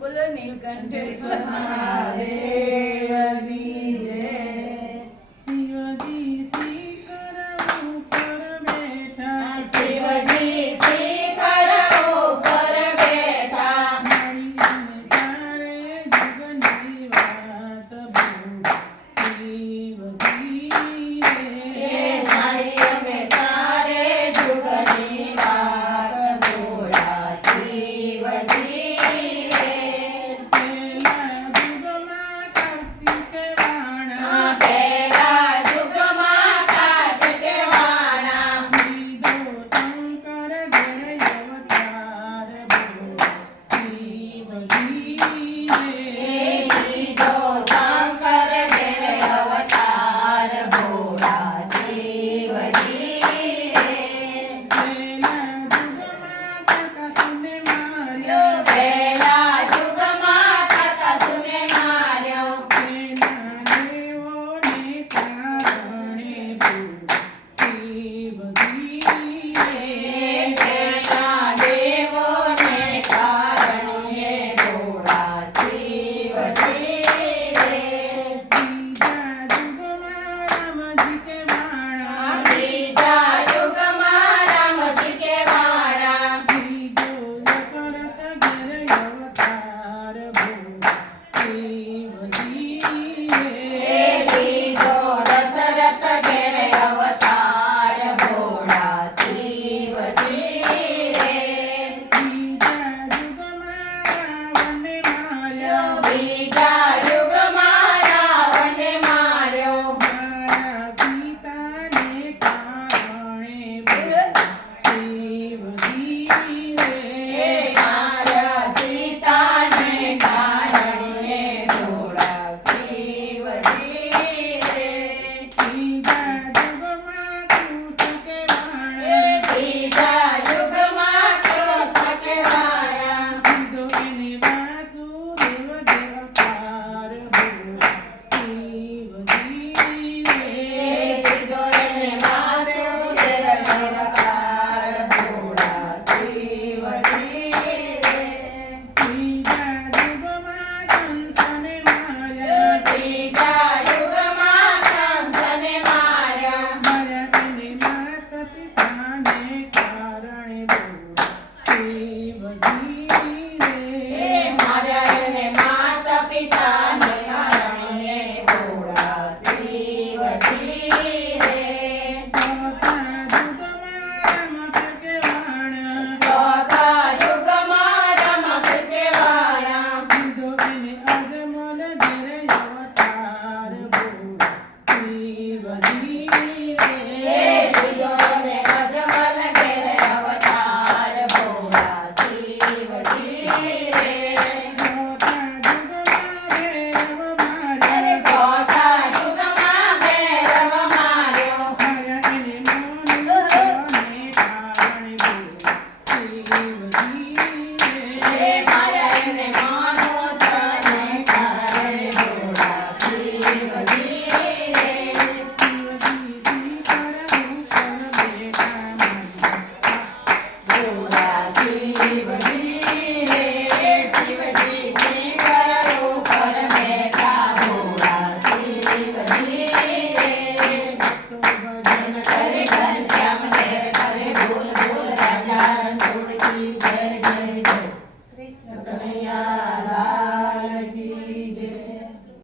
બોલો નીલકંઠેશ્વર મહાદેવની જય. શિવજી શિખર ઉપર બેઠા, શિવજી શિખર ઉપર બેઠા મળીને તારે જગની વાત બોલ. શિવજી એ માળી અમે તારે જુગની વાત બોલા શિવજી રે પેલા જુગમાં કાર્તિક વાણા, પેલા જુગમાં કાર્તિક વાણા લીધો શંકર ઘેર અવતાર બોલ. શિવજી એ રે લીધો શંકર ઘેર અવતાર બોલા શિવજી રે પેલા જુગમાં કાકાસુને માર્યો, પેલા જુગમાં દેવોને કારણે બોલા શિવજી રે બીજા જુગમાં રામજી કે વાણા, ત્રીજો દશરથ ઘેર અવતાર બોલા શિવજી રે લીધો દશરથ ઘેર અવતાર બોલા શિવજી રે. બીજા યુગમાં રાવણને માર્યો મારા પિતાને કારણે બોલા શિવજી રે. ત્રીજા યુગમાં કૃષ્ણ કહેવાયા, લીધો એને વાસુદેવ અવતાર બોલા શિવજી રે. ત્રીજા યુગમાં કંસને માર્યા, માર્યા એને માતા પિતાને કારણે બોલા શિવજી રે. ચોથા યુગમાં રમક કહેવાયા, લીધો એને અજમલ ઘેર અવતાર બોલા શિવજી રે. ચોથા યુગમાં ભૈરવ માર્યો, માર્યા એને મનુષ્યને કારણે બોલા શિવજી રે. બોલા શિવજી રે. શિવજી શિખર ઉપર બેઠા બોલા શિવજી રે. ભજન કરે ઘનશ્યામ ઘેર કરે બોલ બોલ રાજા રણછોડ કી જય જય જય. કનૈયા